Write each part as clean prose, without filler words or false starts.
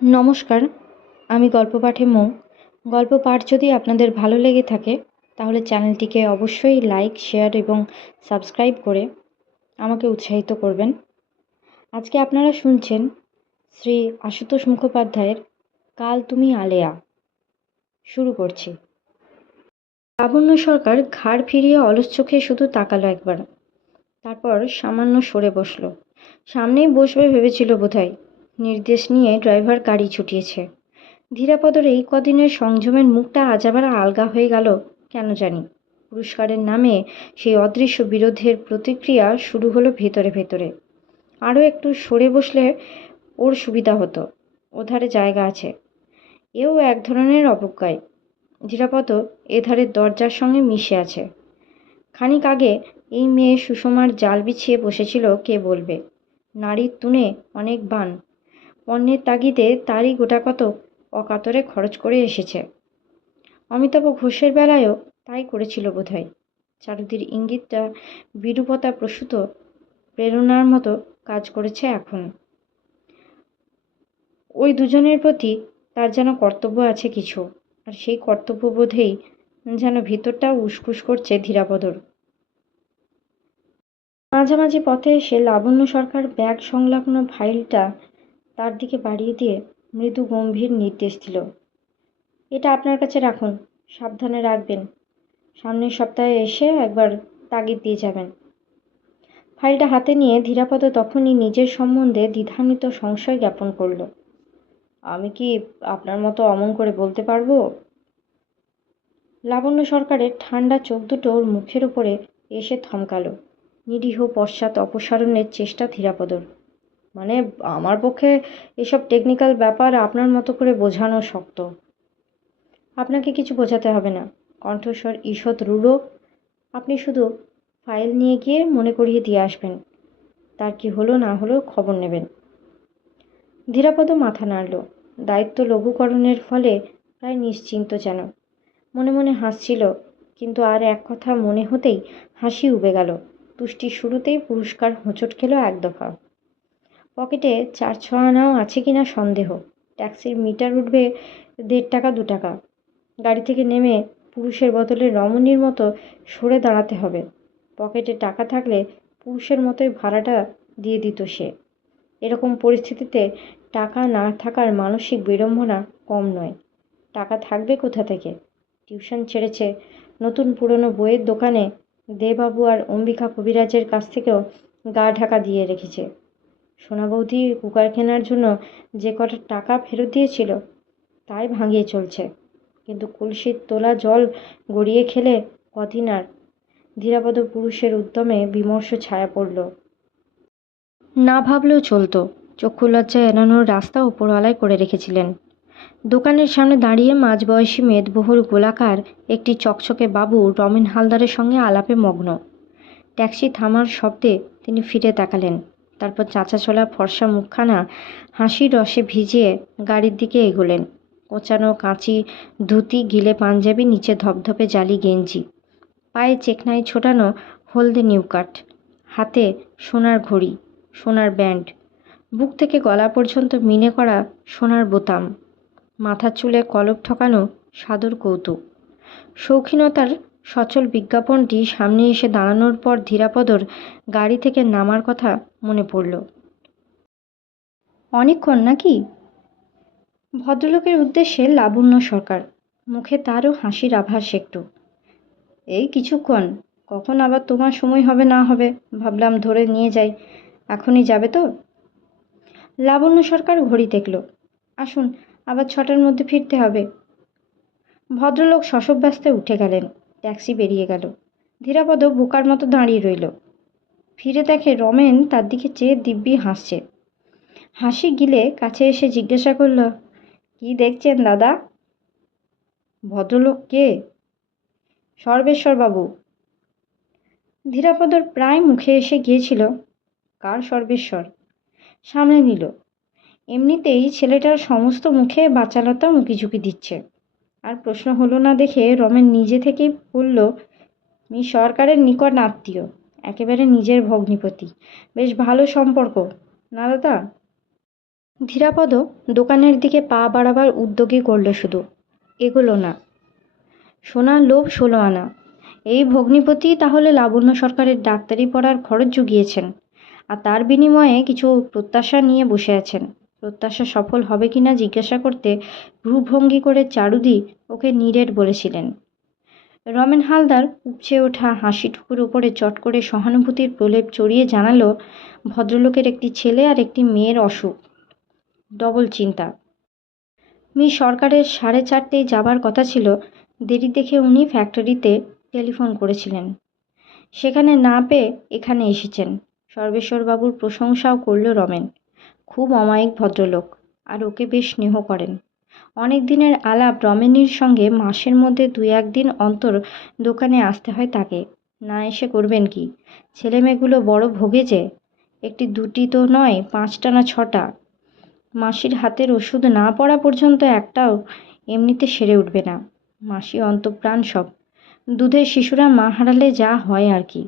নমস্কার, আমি গল্প পাঠে মৌ। গল্প পাঠ যদি আপনাদের ভালো লেগে থাকে তাহলে চ্যানেলটিকে অবশ্যই লাইক, শেয়ার এবং সাবস্ক্রাইব করে আমাকে উৎসাহিত করবেন। আজকে আপনারা শুনছেন শ্রী আশুতোষ মুখোপাধ্যায়ের কাল তুমি আলেয়া। শুরু করছি। লাবণ্য সরকার ঘাড় ফিরিয়ে অলস চোখে শুধু তাকালো একবার, তারপর সামান্য সরে বসলো। সামনেই বসবে ভেবেছিল বোধহয়। নির্দেশ নিয়ে ড্রাইভার গাড়ি ছুটিয়েছে। ধীরাপদর এই কদিনের সংযমের মুখটা আজ আবার আলগা হয়ে গেল কেন জানি। পুরস্কারের নামে সেই অদৃশ্য বিরোধের প্রতিক্রিয়া শুরু হলো ভেতরে ভেতরে। আরও একটু সরে বসলে ওর সুবিধা হতো, ওধারে জায়গা আছে। এও এক ধরনের অবজ্ঞায়। ধীরাপদ এধারের দরজার সঙ্গে মিশে আছে। খানিক আগে এই মেয়ে সুষমার জাল বিছিয়ে বসেছিল কে বলবে। নারীর তুনে অনেক বান, পণ্যের তাগিদে তারই গোটাকত অকাতরে খরচ করে এসেছে। অমিতাভ ঘোষের বেলায়ও তাই করেছিল বোধহয়। চারুদির ইঙ্গিতটা বিরূপতা প্রসূত প্রেরণার মতো কাজ করেছে এখন। ওই দুজনের প্রতি তার যেন কর্তব্য আছে কিছু, আর সেই কর্তব্যবোধেই যেন ভিতরটা উসখুস করছে ধীরাপদর। মাঝামাঝি পথে এসে লাবণ্য সরকার ব্যাগ সংলগ্ন ফাইলটা তার দিকে বাড়িয়ে দিয়ে মৃদু গম্ভীর নির্দেশ দিল, এটা আপনার কাছে রাখুন, সাবধানে রাখবেন। সামনের সপ্তাহে এসে একবার তাগিদ দিয়ে যাবেন। ফাইলটা হাতে নিয়ে ধীরাপদ তখনই নিজের সম্বন্ধে দ্বিধান্বিত সংশয় জ্ঞাপন করল। আমি কি আপনার মতো অমন করে বলতে পারবো? লাবণ্য সরকারের ঠান্ডা চোখ দুটো ওর মুখের উপরে এসে থমকালো। নিরীহ পশ্চাৎ অপসারণের চেষ্টা ধীরাপদর। মানে আমার পক্ষে এসব টেকনিক্যাল ব্যাপার আপনার মতো করে বোঝানো শক্ত। আপনাকে কিছু বোঝাতে হবে না, কণ্ঠস্বর ঈষৎ রূঢ়। আপনি শুধু ফাইল নিয়ে গিয়ে মনে করিয়ে দিয়ে আসবেন। তার কি হলো না হলো খবর নেবেন। ধীরাপদ মাথা নাড়ল। দায়িত্ব লঘুকরণের ফলে প্রায় নিশ্চিন্ত যেন। মনে মনে হাসছিল, কিন্তু আর এক কথা মনে হতেই হাসি উবে গেল। তুষ্টির শুরুতেই পুরস্কার হোঁচট খেল এক দফা। পকেটে 4-6 আনাও আছে কিনা সন্দেহ। ট্যাক্সির মিটার উঠবে 1.5 টাকা 2 টাকা। গাড়ি থেকে নেমে পুরুষের বদলে রমণীর মতো সরে দাঁড়াতে হবে। পকেটে টাকা থাকলে পুরুষের মতোই ভাড়াটা দিয়ে দিত সে। এরকম পরিস্থিতিতে টাকা না থাকার মানসিক বিড়ম্বনা কম নয়। টাকা থাকবে কোথা থেকে? টিউশন ছেড়েছে, নতুন পুরনো বইয়ের দোকানে দেবাবু আর অম্বিকা কবিরাজের কাছ থেকেও গা ঢাকা দিয়ে রেখেছে। সোনা বৌদি কুকার কেনার জন্য যে কটা টাকা ফেরত দিয়েছিল তাই ভাঙিয়ে চলছে। কিন্তু কলসির তোলা জল গড়িয়ে খেলে কদিন আর। ধীরাপদ পুরুষের উদ্যমে বিমর্ষ ছায়া পড়ল। না ভাবলেও চলতো, চক্ষু লজ্জায় এড়ানোর রাস্তা ওপরওয়ালায় করে রেখেছিলেন। দোকানের সামনে দাঁড়িয়ে মাঝবয়সী মেদবহুল গোলাকার একটি চকচকে বাবু রমেন হালদারের সঙ্গে আলাপে মগ্ন। ট্যাক্সি থামার শব্দে তিনি ফিরে তাকালেন। তারপর চাঁচাছোলা ফর্সা মুখখানা হাসির রসে ভিজিয়ে গাড়ির দিকে এগোলেন। কোঁচানো কাঁচি ধুতি, গিলে পাঞ্জাবি, নিচে ধপধপে জালি গেঞ্জি, পায়ে চেকনাই ছোটানো হলদে নিউকাট, হাতে সোনার ঘড়ি, সোনার ব্যান্ড, বুক থেকে গলা পর্যন্ত মিনে করা সোনার বোতাম, মাথার চুলে কলপ ঠকানো সাদর কৌতুক। শৌখিনতার সচল বিজ্ঞাপনটি সামনে এসে দাঁড়ানোর পর ধীরাপদর গাড়ি থেকে নামার কথা মনে পড়ল। অনেকক্ষণ নাকি? ভদ্রলোকের উদ্দেশ্যে লাবণ্য সরকার। মুখে তারও হাসির আভাস একটু। এই কিছুক্ষণ, কখন আবার তোমার সময় হবে না হবে ভাবলাম ধরে নিয়ে যাই। এখনই যাবে তো? লাবণ্য সরকার ঘড়ি দেখল। আসুন, আবার 6টার মধ্যে ফিরতে হবে। ভদ্রলোক শশব্যস্তে উঠে গেলেন। ট্যাক্সি বেরিয়ে গেল। ধীরাপদ বোকার মতো দাঁড়িয়ে রইল। ফিরে দেখে রমেন তার দিকে চেয়ে দিব্যি হাসছে। হাসি গিলে কাছে এসে জিজ্ঞাসা করল, কি দেখছেন দাদা? ভদ্রলোক কে? সর্বেশ্বর বাবু। ধীরাপদর প্রায় মুখে এসে গিয়েছিল, কার সর্বেশ্বর? সামনে নিল। এমনিতেই ছেলেটার সমস্ত মুখে বাচালতা উঁকিঝুঁকি দিচ্ছে। আর প্রশ্ন হলো না দেখে রমেন নিজে থেকেই বলল, মি সরকারের নিকট আত্মীয়, একেবারে নিজের ভগ্নিপতি। বেশ ভালো সম্পর্ক না দাদা? ধীরাপদ দোকানের দিকে পা বাড়াবার উদ্যোগই করল, শুধু এগোলো না। সোনার লোভ 16 আনা। এই ভগ্নিপতি তাহলে লাবণ্য সরকারের ডাক্তারি পড়ার খরচ জুগিয়েছেন, আর তার বিনিময়ে কিছু প্রত্যাশা নিয়ে বসে আছেন। প্রত্যাশা সফল হবে কিনা জিজ্ঞাসা করতে ভ্রুভঙ্গি করে চারুদি ওকে নিরেট বলেছিলেন। রমেন হালদার উপচে ওঠা হাসিটুকুর উপরে চট করে সহানুভূতির প্রলেপ চড়িয়ে জানালো, ভদ্রলোকের একটি ছেলে আর একটি মেয়ের অসুখ, ডবল চিন্তা। সরকারের 4:30 যাবার কথা ছিল, দেরি দেখে উনি ফ্যাক্টরিতে টেলিফোন করেছিলেন। সেখানে না পেয়ে এখানে এসেছেন। সর্বেশ্বরবাবুর প্রশংসাও করল রমেন। খুব অমায়িক ভদ্রলোক, আর ওকে বেশ স্নেহ করেন। অনেক দিনের আলাপ রমেনের সঙ্গে মাসের মধ্যে 2-1 দিন অন্তর দোকানে আসতে হয় তাকে। না এসে করবেন কি? ছেলেমেয়েগুলো বড় ভোগে যে, একটি দুটি তো নয়, 5টা না 6টা। মাসির হাতের ওষুধ না পড়া পর্যন্ত একটাও এমনিতে সেরে উঠবে না। মাসি অন্তঃপ্রাণ সব। দুধের শিশুরা মা হারালে যা হয় আর কি।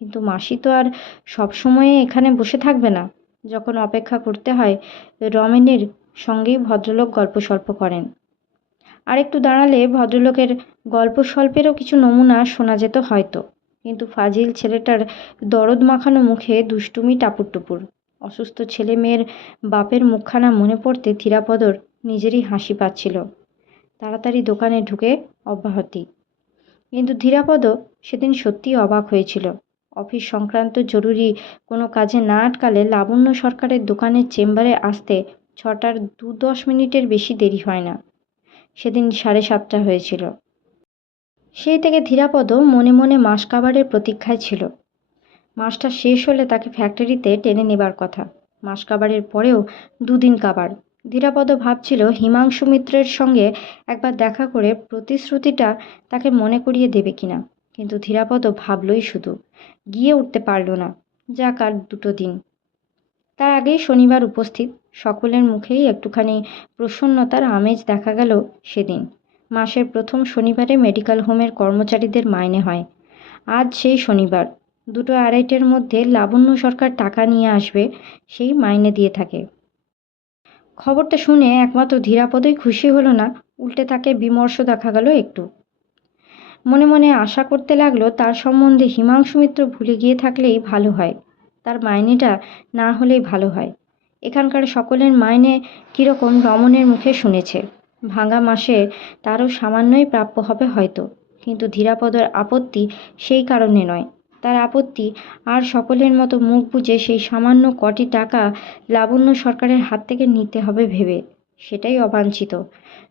কিন্তু মাসি তো আর সবসময়ে এখানে বসে থাকবে না। যখন অপেক্ষা করতে হয়, রমেনের সঙ্গেই ভদ্রলোক গল্প স্বল্প করেন। আর একটু দাঁড়ালে ভদ্রলোকের গল্প স্বল্পেরও কিছু নমুনা শোনা যেত হয়তো। কিন্তু ফাজিল ছেলেটার দরদ মাখানো মুখে দুষ্টুমি টাপুর টুপুর। অসুস্থ ছেলে মেয়ের বাপের মুখখানা মনে পড়তে ধীরাপদর নিজেরই হাসি পাচ্ছিল। তাড়াতাড়ি দোকানে ঢুকে অব্যাহতি। কিন্তু ধীরাপদ সেদিন সত্যিই অবাক হয়েছিল। অফিস সংক্রান্ত জরুরি কোনো কাজে না আটকালে লাবণ্য সরকারের দোকানের চেম্বারে আসতে 6টার 2-10 মিনিটের বেশি দেরি হয় না। সেদিন 7:30 হয়েছিল। সেই থেকে ধীরাপদ মনে মনে মাস কাবারের প্রতীক্ষায় ছিল। মাসটা শেষ হলে তাকে ফ্যাক্টরিতে টেনে নেবার কথা। মাস কাবারের পরেও 2 দিন কাবার। ধীরাপদ ভাবছিল হিমাংশু মিত্রের সঙ্গে একবার দেখা করে প্রতিশ্রুতিটা তাকে মনে করিয়ে দেবে কিনা। কিন্তু ধীরাপদ ভাবলই শুধু, গিয়ে উঠতে পারল না। যাক, আর 2টো দিন। তার আগেই শনিবার উপস্থিত। সকলের মুখেই একটুখানি প্রসন্নতার আমেজ দেখা গেল সেদিন। মাসের প্রথম শনিবারে মেডিকেল হোমের কর্মচারীদের মাইনে হয়। আজ সেই শনিবার। 2-2:30-র মধ্যে লাবণ্য সরকার টাকা নিয়ে আসবে, সেই মাইনে দিয়ে থাকে। খবরটা শুনে একমাত্র ধীরাপদই খুশি হলো না, উল্টে তাকে বিমর্ষ দেখা গেল একটু। মনে মনে আশা করতে লাগলো তার সম্বন্ধে হিমাংশু মিত্র ভুলে গিয়ে থাকলেই ভালো হয়। তার মাইনেটা না হলেই ভালো হয়। এখানকার সকলের মাইনে কীরকম রমণের মুখে শুনেছে। ভাঙা মাসে তারও সামান্যই প্রাপ্য হবে হয়তো। কিন্তু ধীরাপদর আপত্তি সেই কারণে নয়। তার আপত্তি আর সকলের মতো মুখ বুজে সেই সামান্য কটি টাকা লাবণ্য সরকারের হাত থেকে নিতে হবে ভেবে। সেটাই অবাঞ্ছিত।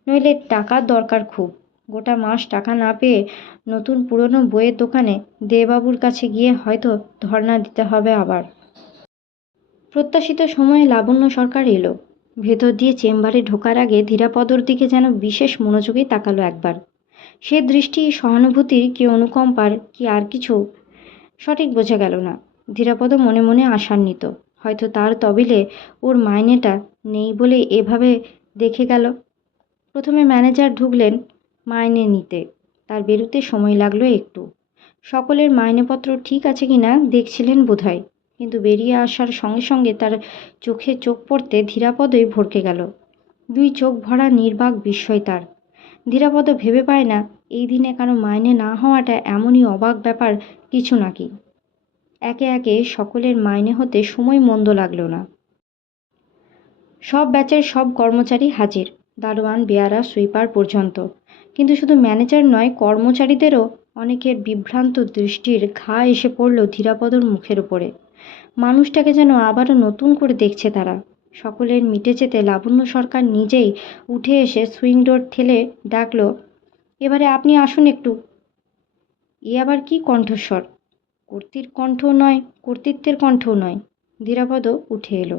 নইলে টাকার দরকার খুব। গোটা মাস টাকা না পেয়ে নতুন পুরনো বইয়ের দোকানে দেবাবুর কাছে গিয়ে হয়তো ধর্ণা দিতে হবে আবার। প্রত্যাশিত সময়ে লাবণ্য সরকার এলো। ভেতর দিয়ে চেম্বারে ঢোকার আগে ধীরাপদর দিকে যেন বিশেষ মনোযোগেই তাকালো একবার। সে দৃষ্টি সহানুভূতির কি অনুকম্পার কি আর কিছু সঠিক বোঝা গেল না। ধীরাপদ মনে মনে আশান্বিত। হয়তো তার তবিলে ওর মাইনেটা নেই বলে এভাবে দেখে গেল। প্রথমে ম্যানেজার ঢুকলেন মাইনে নিতে। তার বেরোতে সময় লাগলো একটু। সকলের মাইনেপত্র ঠিক আছে কিনা দেখছিলেন বোধহয়। কিন্তু বেরিয়ে আসার সঙ্গে সঙ্গে তার চোখে চোখ পড়তে ধীরাপদই ভরকে গেল। 2 চোখ ভরা নির্বাক বিস্ময় তার। ধীরাপদ ভেবে পায় না এই দিনে কারো মাইনে না হওয়াটা এমনই অবাক ব্যাপার কিছু নাকি। একে একে সকলের মাইনে হতে সময় মন্দ লাগলো না। সব ব্যাচের সব কর্মচারী হাজির, দারোয়ান, বেয়ারা, সুইপার পর্যন্ত। কিন্তু শুধু ম্যানেজার নয়, কর্মচারীদেরও অনেকের বিভ্রান্ত দৃষ্টির ঘা এসে পড়ল ধীরাপদর মুখের উপরে। মানুষটাকে যেন আবারও নতুন করে দেখছে তারা। সকলের মিটে যেতে লাবণ্য সরকার নিজেই উঠে এসে সুইং ডোর ঠেলে ডাকল, এবারে আপনি আসুন একটু। এ আবার কি কণ্ঠস্বর! কর্ত্রীর কণ্ঠও নয়, কর্তৃত্বের কণ্ঠও নয়। ধীরাপদ উঠে এলো।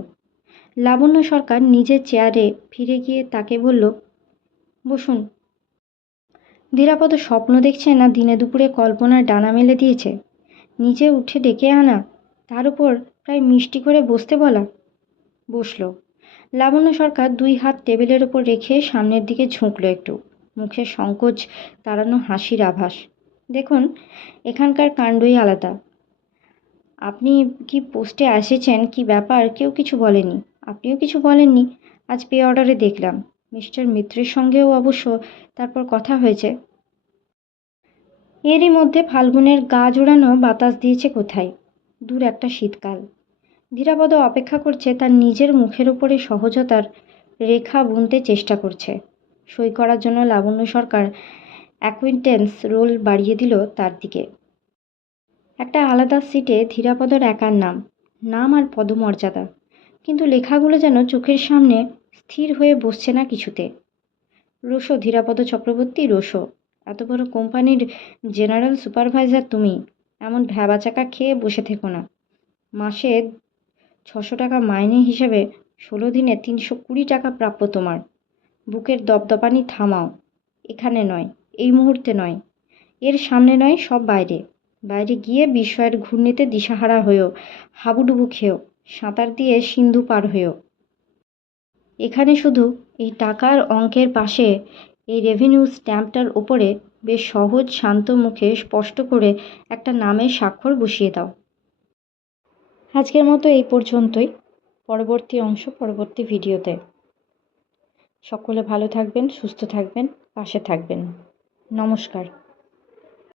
লাবণ্য সরকার নিজের চেয়ারে ফিরে গিয়ে তাকে বলল, বসুন। ধীরাপদ স্বপ্ন দেখছে না দিনে দুপুরে কল্পনার ডানা মেলে দিয়েছে। নিজে উঠে ডেকে আনা, তার উপর প্রায় মিষ্টি করে বসতে বলা। বসল। লাবণ্য সরকার 2 হাত টেবিলের ওপর রেখে সামনের দিকে ঝুঁকল একটু। মুখে সংকোচ তাড়ানো হাসির আভাস। দেখুন, এখানকার কাণ্ডই আলাদা। আপনি কি পোস্টে এসেছেন, কি ব্যাপার কেউ কিছু বলেনি, আপনিও কিছু বলেননি। আজ পে অর্ডারে দেখলাম মিস্টার মিত্রের সঙ্গেও অবশ্য তারপর কথা হয়েছে। এরই মধ্যে ফাল্গুনের গা জোড়ানো বাতাস দিয়েছে কোথায় দূর একটা শীতকাল। ধীরাপদ অপেক্ষা করছে, তার নিজের মুখের ওপরে সহজতার রেখা বুনতে চেষ্টা করছে। সই করার জন্য লাবণ্য সরকার অ্যাকুইন্টেন্স রোল বাড়িয়ে দিল তার দিকে। একটা আলাদা সিটে ধীরাপদর একার নাম, নাম আর পদমর্যাদা, কিন্তু লেখাগুলো যেন চোখের সামনে স্থির হয়ে বসছে না কিছুতে। রোশো, ধীরাপদ চক্রবর্তী রোশো, এত বড় কোম্পানির জেনারেল সুপারভাইজার তুমি, এমন ভ্যাবাচাকা খেয়ে বসে থেকো না। মাসে 600 টাকা মাইনে হিসেবে 16 দিনে 320 টাকা প্রাপ্য তোমার। বুকের দপদপানি থামাও। এখানে নয়, এই মুহূর্তে নয়, এর সামনে নয়, সব বাইরে। বাইরে গিয়ে বিস্ময়ের ঘূর্ণিতে দিশাহারা হয়েও, হাবুডুবু খেয়েও, সাঁতার দিয়ে সিন্ধু পার হয়েও। এখানে শুধু এই টাকার অঙ্কের পাশে এই রেভিনিউ স্ট্যাম্পটার ওপরে বেশ সহজ শান্ত মুখে স্পষ্ট করে একটা নামের স্বাক্ষর বসিয়ে দাও। আজকের মতো এই পর্যন্তই। পরবর্তী অংশ পরবর্তী ভিডিওতে। সকলে ভালো থাকবেন, সুস্থ থাকবেন, পাশে থাকবেন। নমস্কার।